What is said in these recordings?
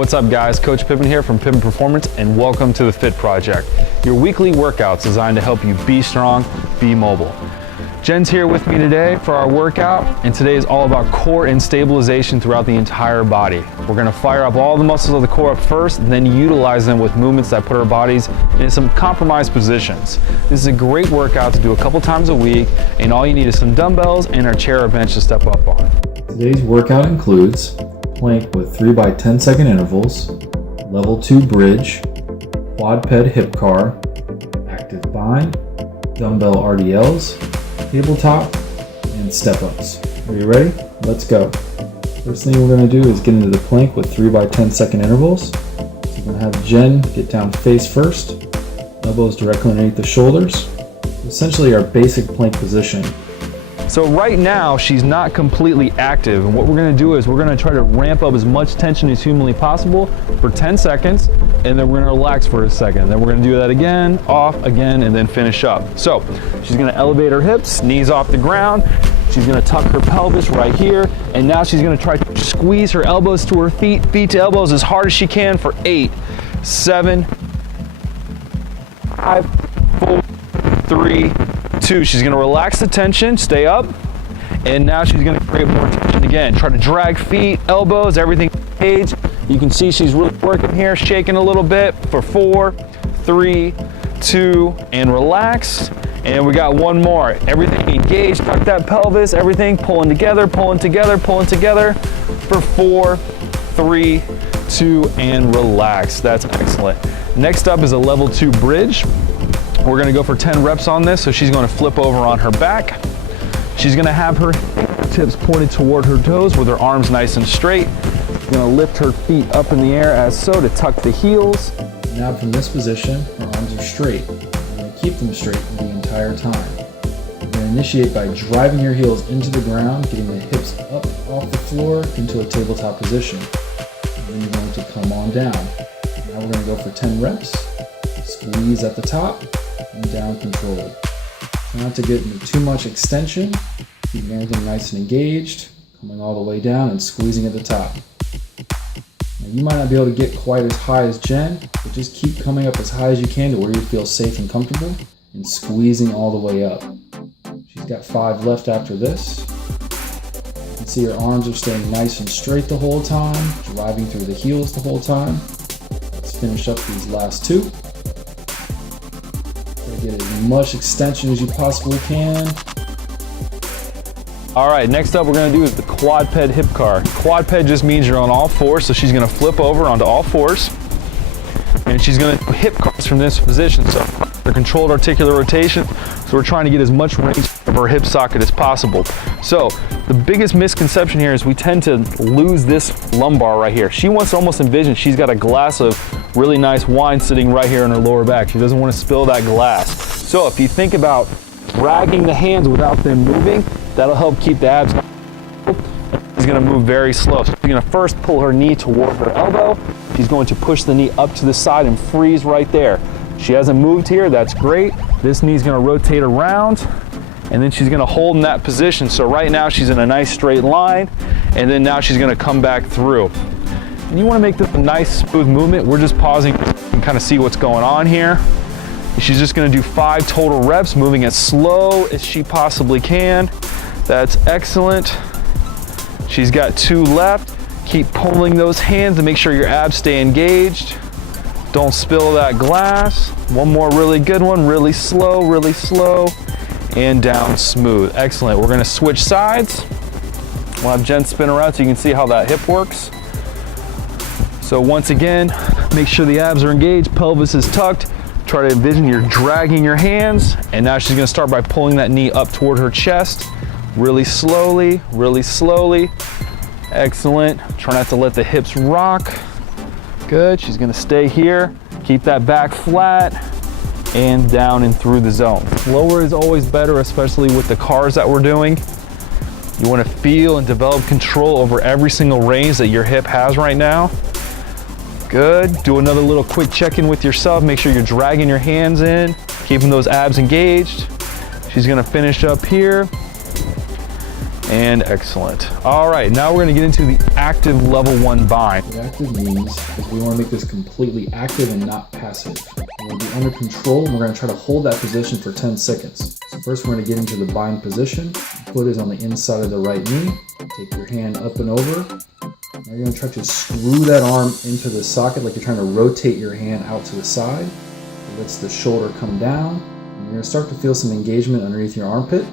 What's up guys, Coach Pippin here from Pippin Performance and welcome to the Fit Project, your weekly workouts designed to help you be strong, be mobile. Jen's here with me today for our workout, and today is all about core and stabilization throughout the entire body. We're gonna fire up all the muscles of the core up first, and then utilize them with movements that put our bodies in some compromised positions. This is a great workout to do a couple times a week, and all you need is some dumbbells and our chair or bench to step up on. Today's workout includes plank with 3 by 10 second intervals, level 2 bridge, quad ped hip car, active bind, dumbbell RDLs, tabletop, and step-ups. Are you ready? Let's go. First thing we're going to do is get into the plank with 3 by 10 second intervals. So we're going to have Jen get down face first, elbows directly underneath the shoulders. Essentially our basic plank position. So right now, she's not completely active, and what we're gonna do is we're gonna try to ramp up as much tension as humanly possible for 10 seconds, and then we're gonna relax for a second. Then we're gonna do that again, off, again, and then finish up. So she's gonna elevate her hips, knees off the ground. She's gonna tuck her pelvis right here, and now she's gonna try to squeeze her elbows to her feet, feet to elbows as hard as she can for 8, 7, 5, 4, 3, 2. She's gonna relax the tension, stay up, and now she's gonna create more tension again. Try to drag feet, elbows, everything engaged. You can see she's really working here, shaking a little bit for 4, 3, 2, and relax. And we got one more. Everything engaged, tuck that pelvis, everything pulling together, pulling together, pulling together for 4, 3, 2, and relax. That's excellent. Next up is a level 2 bridge. We're gonna go for 10 reps on this, so she's gonna flip over on her back. She's gonna have her fingertips pointed toward her toes with her arms nice and straight. She's gonna lift her feet up in the air as so to tuck the heels. Now from this position, her arms are straight. We're gonna keep them straight the entire time. We're gonna initiate by driving your heels into the ground, getting the hips up off the floor into a tabletop position. And then you're going to come on down. Now we're gonna go for 10 reps. Squeeze at the top. And down controlled. Try not to get into too much extension, keeping everything nice and engaged, coming all the way down and squeezing at the top. Now, you might not be able to get quite as high as Jen, but just keep coming up as high as you can to where you feel safe and comfortable and squeezing all the way up. She's got 5 left after this. You can see her arms are staying nice and straight the whole time, driving through the heels the whole time. Let's finish up these last 2. Get as much extension as you possibly can. All right, next up we're gonna do is the quad ped hip car. Quad ped just means you're on all fours, so she's gonna flip over onto all fours. And she's gonna do hip cars from this position. So they're controlled articular rotation. So we're trying to get as much range of her hip socket as possible. So the biggest misconception here is we tend to lose this lumbar right here. She wants to almost envision she's got a glass of really nice wine sitting right here in her lower back. She doesn't want to spill that glass. So if you think about dragging the hands without them moving, that'll help keep the abs. She's gonna move very slow. So she's gonna first pull her knee toward her elbow. She's going to push the knee up to the side and freeze right there. She hasn't moved here, that's great. This knee's gonna rotate around, and then she's gonna hold in that position. So right now she's in a nice straight line, and then now she's gonna come back through. And you wanna make this a nice smooth movement. We're just pausing and kind of see what's going on here. She's just gonna do 5 total reps, moving as slow as she possibly can. That's excellent. She's got 2 left. Keep pulling those hands to make sure your abs stay engaged. Don't spill that glass. One more really good one, really slow, and down smooth. Excellent. We're gonna switch sides. We'll have Jen spin around so you can see how that hip works. So once again, make sure the abs are engaged, pelvis is tucked. Try to envision you're dragging your hands, and now she's gonna start by pulling that knee up toward her chest. Really slowly, excellent. Try not to let the hips rock. Good, she's gonna stay here. Keep that back flat and down and through the zone. Lower is always better, especially with the cars that we're doing. You wanna feel and develop control over every single range that your hip has right now. Good, do another little quick check-in with yourself. Make sure you're dragging your hands in, keeping those abs engaged. She's gonna finish up here. and excellent. All right, now we're gonna get into the active level 1 bind. What active means is we want to make this completely active and not passive. We want to be under control, and we're going to try to hold that position for 10 seconds. So first we're going to get into the bind position. Foot is on the inside of the right knee. Take your hand up and over. Now you're going to try to screw that arm into the socket like you're trying to rotate your hand out to the side. It lets the shoulder come down. And you're going to start to feel some engagement underneath your armpit.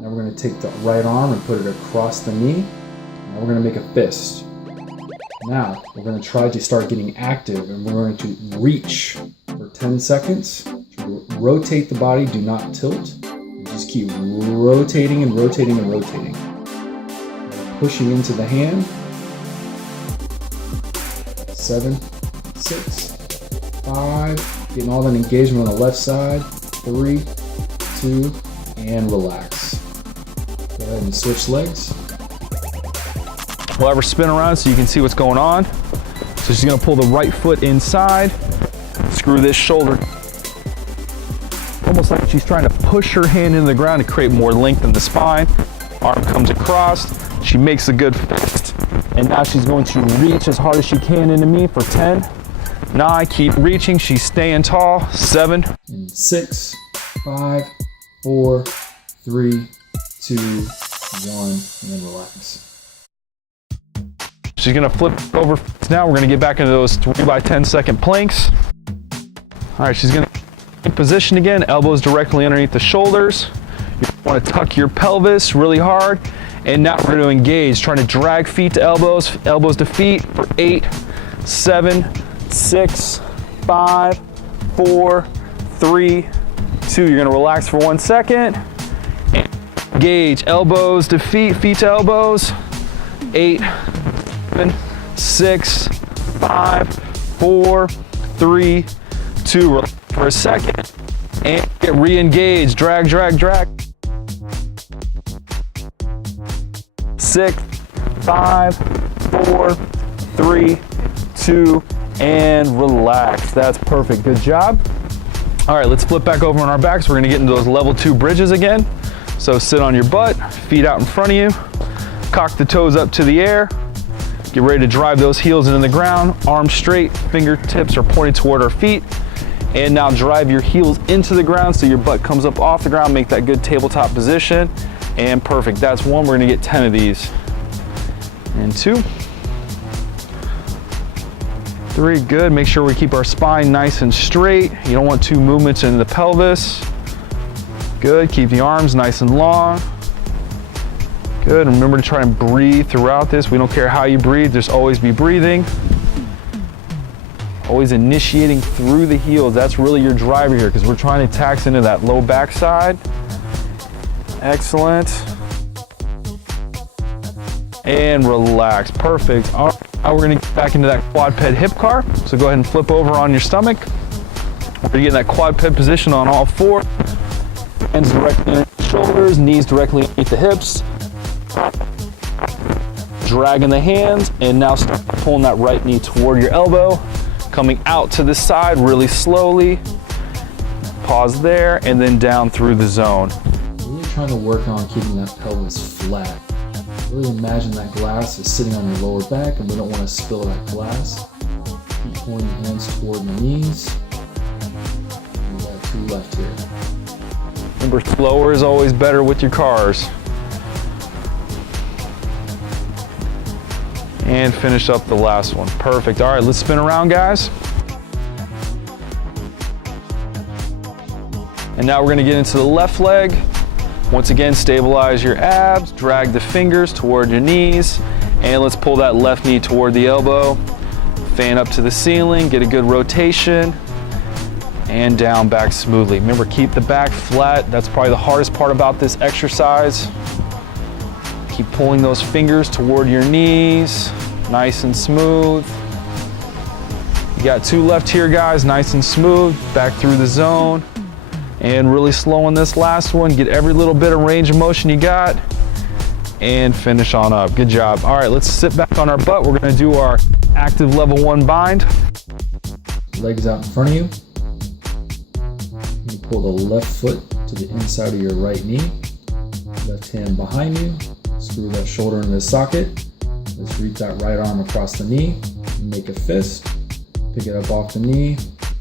Now we're going to take the right arm and put it across the knee. Now we're going to make a fist. Now we're going to try to start getting active, and we're going to reach for 10 seconds. Rotate the body, do not tilt. And just keep rotating and rotating and rotating. Pushing into the hand. 7, 6, 5. Getting all that engagement on the left side. 3, 2, and relax. Go ahead and switch legs. We'll have her spin around so you can see what's going on. So she's gonna pull the right foot inside, screw this shoulder. Almost like she's trying to push her hand into the ground to create more length in the spine. Arm comes across, she makes a good fist. And now she's going to reach as hard as she can into me for 10. 9, keep reaching, she's staying tall. 7. And 6, 5, 4, 3, 2, 1, and then relax. She's gonna flip over. Now we're gonna get back into those 3 by 10 second planks. All right, she's gonna get position again, elbows directly underneath the shoulders. You wanna tuck your pelvis really hard. And now we're gonna engage, trying to drag feet to elbows, elbows to feet for 8, 7, 6, 5, 4, 3, 2. You're gonna relax for 1 second. And engage, elbows to feet, feet to elbows. 8, 7, 6, 5, 4, 3, 2. Relax for a second. And get re-engaged. Drag, drag, drag. 6, 5, 4, 3, 2, and relax. That's perfect. Good job. All right, let's flip back over on our backs. We're gonna get into those level 2 bridges again. So sit on your butt, feet out in front of you, cock the toes up to the air, get ready to drive those heels into the ground, arms straight, fingertips are pointed toward our feet, and now drive your heels into the ground so your butt comes up off the ground, make that good tabletop position, and perfect. That's 1, we're gonna get 10 of these. And 2, 3, good. Make sure we keep our spine nice and straight. You don't want 2 movements in the pelvis. Good, keep the arms nice and long. Good, and remember to try and breathe throughout this. We don't care how you breathe, just always be breathing. Always initiating through the heels. That's really your driver here because we're trying to tax into that low back side. Excellent. And relax, perfect. All right, now we're gonna get back into that quadruped hip car. So go ahead and flip over on your stomach. We're gonna get in that quadruped position on all 4. Hands directly underneath the shoulders, knees directly underneath the hips. Dragging the hands, and now start pulling that right knee toward your elbow. Coming out to the side really slowly. Pause there, and then down through the zone. Really trying to work on keeping that pelvis flat. Really imagine that glass is sitting on your lower back, and we don't want to spill that glass. Keep pulling your hands toward the knees. We got 2 left here. Remember, slower is always better with your cars. And finish up the last one. Perfect. All right, let's spin around, guys. And now we're gonna get into the left leg. Once again, stabilize your abs, drag the fingers toward your knees, and let's pull that left knee toward the elbow. Fan up to the ceiling, get a good rotation, and down back smoothly. Remember, keep the back flat. That's probably the hardest part about this exercise. Keep pulling those fingers toward your knees, nice and smooth. You got 2 left here, guys, nice and smooth, back through the zone. And really slow on this last one, get every little bit of range of motion you got, and finish on up. Good job. All right, let's sit back on our butt. We're gonna do our active level 1 bind. Legs out in front of you. You pull the left foot to the inside of your right knee. Left hand behind you. Screw that shoulder into the socket. Let's reach that right arm across the knee, make a fist, pick it up off the knee.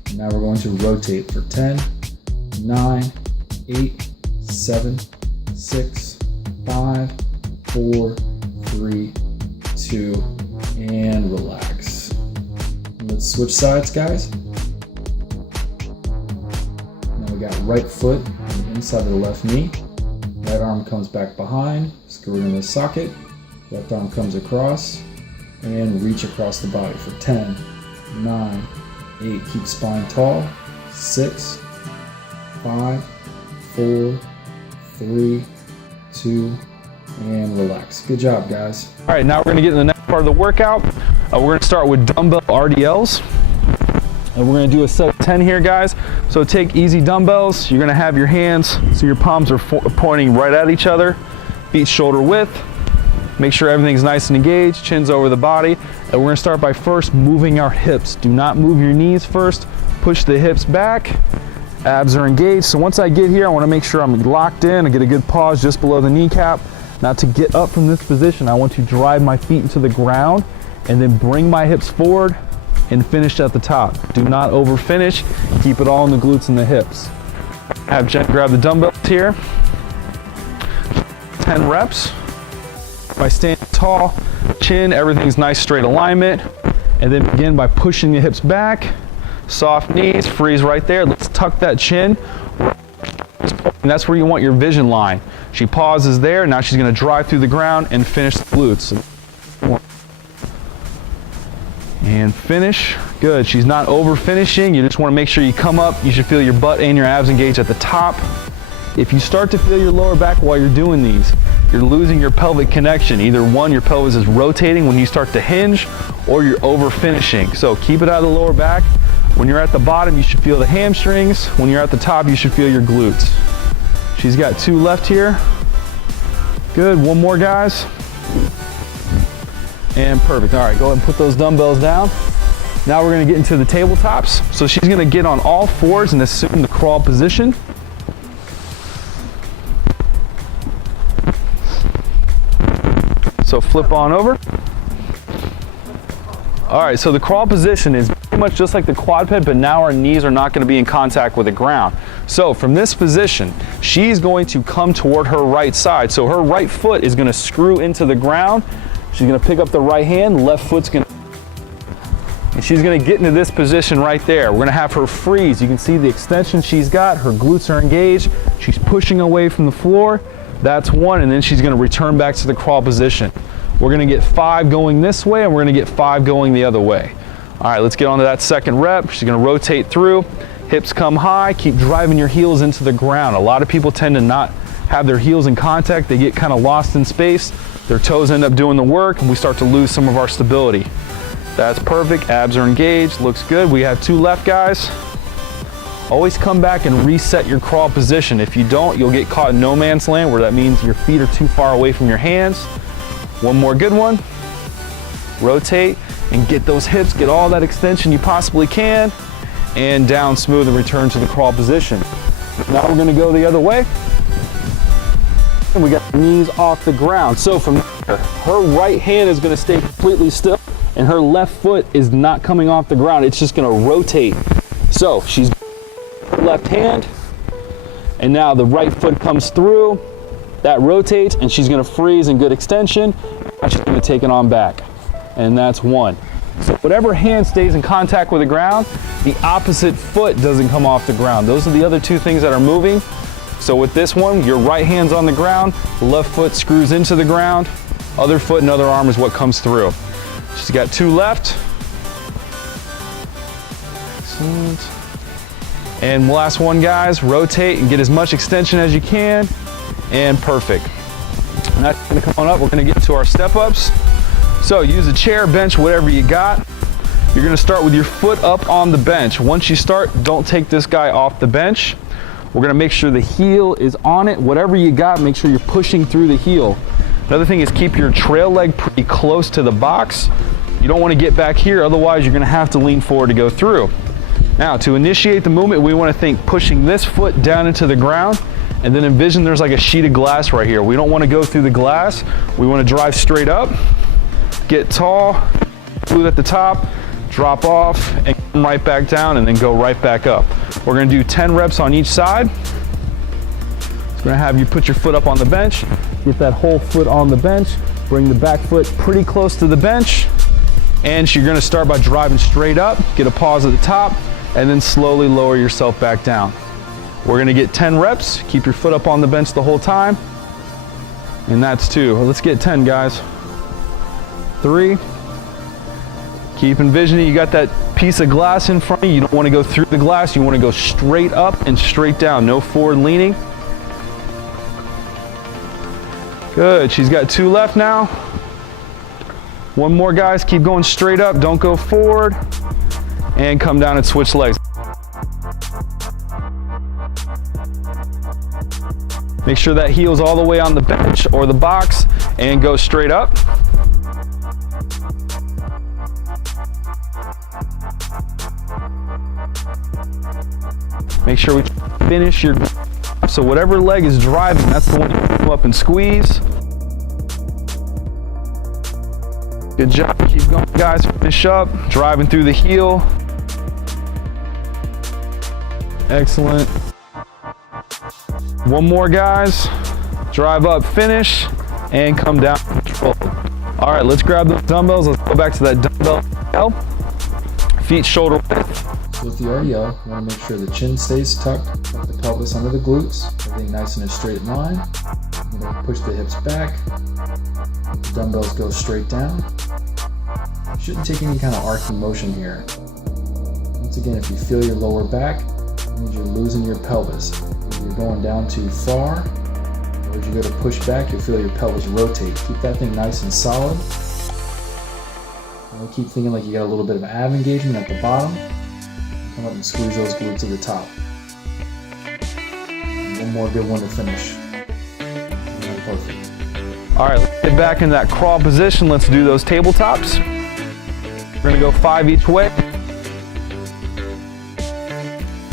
And now we're going to rotate for 10, 9, 8, 7, 6, 5, 4, 3, 2, and relax. Let's switch sides, guys. Now we got right foot on the inside of the left knee. Right arm comes back behind, screw it in the socket. Left arm comes across, and reach across the body for 10, 9, 8. Keep spine tall. 6, 5, 4, 3, 2, and relax. Good job, guys. All right, now we're gonna get to the next part of the workout. We're gonna start with dumbbell RDLs. And we're gonna do a set of 10 here, guys. So take easy dumbbells. You're gonna have your hands, so your palms are pointing right at each other, feet shoulder width. Make sure everything's nice and engaged, chin's over the body. And we're gonna start by first moving our hips. Do not move your knees first. Push the hips back. Abs are engaged. So once I get here, I wanna make sure I'm locked in. I get a good pause just below the kneecap. Now to get up from this position, I want to drive my feet into the ground and then bring my hips forward and finish at the top. Do not over finish. Keep it all in the glutes and the hips. Have Jen grab the dumbbells here. 10 reps. By standing tall, chin, everything's nice straight alignment. And then begin by pushing the hips back. Soft knees, freeze right there. Let's tuck that chin. And that's where you want your vision line. She pauses there. Now she's gonna drive through the ground and finish the glutes. And finish. Good. She's not over finishing. You just want to make sure you come up. You should feel your butt and your abs engaged at the top. If you start to feel your lower back while you're doing these, you're losing your pelvic connection. Either one, your pelvis is rotating when you start to hinge, or you're over finishing. So keep it out of the lower back. When you're at the bottom, you should feel the hamstrings. When you're at the top, you should feel your glutes. She's got 2 left here. Good. One more, guys. And perfect. All right, go ahead and put those dumbbells down. Now we're gonna get into the tabletops. So she's gonna get on all fours and assume the crawl position. So flip on over. All right, so the crawl position is pretty much just like the quadruped, but now our knees are not gonna be in contact with the ground. So from this position, she's going to come toward her right side. So her right foot is gonna screw into the ground. She's gonna pick up the right hand, left foot's gonna, and she's gonna get into this position right there. We're gonna have her freeze. You can see the extension she's got, her glutes are engaged. She's pushing away from the floor. That's 1, and then she's gonna return back to the crawl position. We're gonna get 5 going this way, and we're gonna get 5 going the other way. All right, let's get on to that second rep. She's gonna rotate through, hips come high, keep driving your heels into the ground. A lot of people tend to not have their heels in contact. They get kind of lost in space. Their toes end up doing the work, and we start to lose some of our stability. That's perfect, abs are engaged, looks good. We have 2 left, guys. Always come back and reset your crawl position. If you don't, you'll get caught in no man's land, where that means your feet are too far away from your hands. One more good one. Rotate and get those hips, get all that extension you possibly can, and down smooth and return to the crawl position. Now we're gonna go the other way. And we got the knees off the ground. So from there, her right hand is gonna stay completely still, and her left foot is not coming off the ground. It's just gonna rotate. So she's left hand, and now the right foot comes through, that rotates, and she's gonna freeze in good extension, and she's gonna take it on back. And that's 1. So whatever hand stays in contact with the ground, the opposite foot doesn't come off the ground. Those are the other 2 things that are moving. So with this one, your right hand's on the ground, left foot screws into the ground, other foot and other arm is what comes through. She's got 2 left. Excellent. And last one, guys, rotate and get as much extension as you can, and perfect. And that's gonna come on up. We're gonna get into our step ups. So use a chair, bench, whatever you got. You're gonna start with your foot up on the bench. Once you start, don't take this guy off the bench. We're gonna make sure the heel is on it. Whatever you got, make sure you're pushing through the heel. Another thing is keep your trail leg pretty close to the box. You don't wanna get back here, otherwise you're gonna have to lean forward to go through. Now, to initiate the movement, we wanna think pushing this foot down into the ground and then envision there's like a sheet of glass right here. We don't want to go through the glass. We want to drive straight up, get tall, glute at the top, drop off, and come right back down, and then go right back up. We're going to do 10 reps on each side. It's going to have you put your foot up on the bench, get that whole foot on the bench, bring the back foot pretty close to the bench, and you're going to start by driving straight up, get a pause at the top, and then slowly lower yourself back down. We're going to get 10 reps, keep your foot up on the bench the whole time, and that's 2. Let's get 10, guys. 3. Keep envisioning you got that piece of glass in front of you. You don't want to go through the glass, you want to go straight up and straight down, no forward leaning. Good, she's got 2 left now. 1 more, guys, keep going straight up, don't go forward, and come down and switch legs. Make sure that heel's all the way on the bench or the box, and go straight up. Make sure we finish your, so whatever leg is driving, that's the one you come up and squeeze. Good job, keep going, guys, finish up, driving through the heel. Excellent. 1 more, guys. Drive up, finish, and come down, control. All right, let's grab those dumbbells. Let's go back to that dumbbell. Feet shoulder width. So with the RDL, you want to make sure the chin stays tucked, tuck the pelvis under the glutes, everything nice in a straight line. You're going to push the hips back, let the dumbbells go straight down. You shouldn't take any kind of arcing motion here. Once again, if you feel your lower back, it means you're losing your pelvis. If you're going down too far, or as you go to push back, you'll feel your pelvis rotate. Keep that thing nice and solid. And keep thinking like you got a little bit of ab engagement at the bottom. Come up and squeeze those glutes to the top. And 1 more good one to finish. And perfect. All right, let's get back in that crawl position. Let's do those tabletops. We're gonna go 5 each way.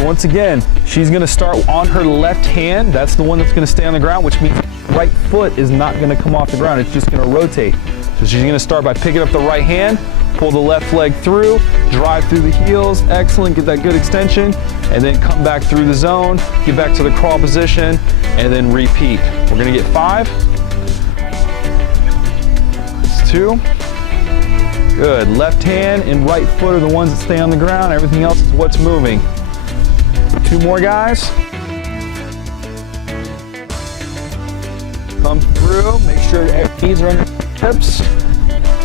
Once again, she's gonna start on her left hand. That's the one that's gonna stay on the ground, which means right foot is not gonna come off the ground. It's just gonna rotate. So she's gonna start by picking up the right hand, pull the left leg through, drive through the heels, excellent, get that good extension, and then come back through the zone, get back to the crawl position, and then repeat. We're gonna get 5. That's 2. Good, left hand and right foot are the ones that stay on the ground, everything else is what's moving. 2 more, guys. Come through, make sure your knees are under your hips.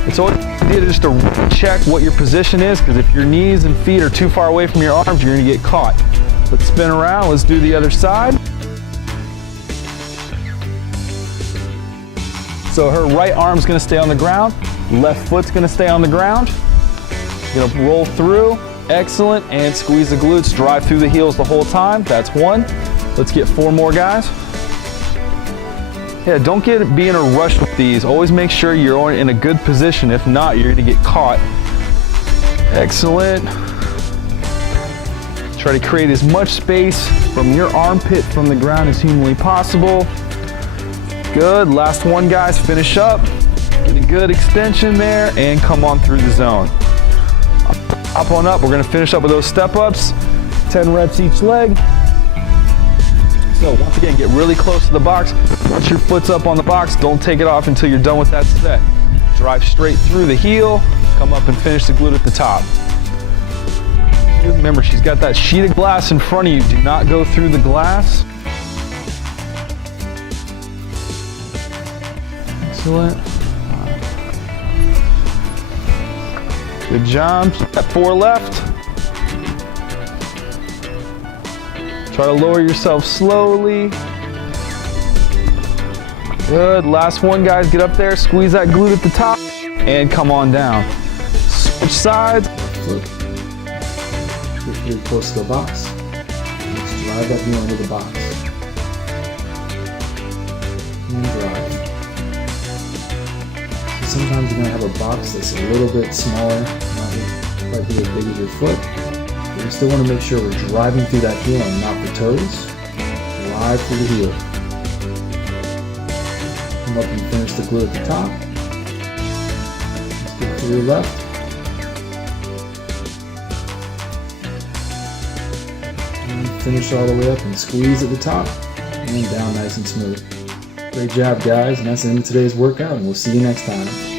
It's always a good idea just to check what your position is, because if your knees and feet are too far away from your arms, you're gonna get caught. Let's spin around, let's do the other side. So her right arm's gonna stay on the ground, left foot's gonna stay on the ground. You're gonna roll through, excellent, and squeeze the glutes, drive through the heels the whole time. That's 1. Let's get 4 more, guys. Yeah, don't be in a rush with these. Always make sure you're in a good position. If not, you're gonna get caught. Excellent. Try to create as much space from your armpit from the ground as humanly possible. Good, last one, guys, finish up. Get a good extension there and come on through the zone. Up on up, we're gonna finish up with those step ups. 10 reps each leg. So once again, get really close to the box. Once your foot's up on the box, don't take it off until you're done with that set. Drive straight through the heel, come up and finish the glute at the top. Remember, she's got that sheet of glass in front of you. Do not go through the glass. Excellent. Good job. Got 4 left. Try to lower yourself slowly. Good. Last one, guys. Get up there. Squeeze that glute at the top and come on down. Switch sides. Flip. Get pretty close to the box. Let's drive that heel into the box. And drive. So sometimes you're going to have a box that's a little bit smaller, not quite be as big as your foot. But we still want to make sure we're driving through that heel and not the toes. A drive through the heel. Come up and finish the glue at the top. Let's get to your left. And finish all the way up and squeeze at the top and down nice and smooth. Great job, guys, and that's the end of today's workout, and we'll see you next time.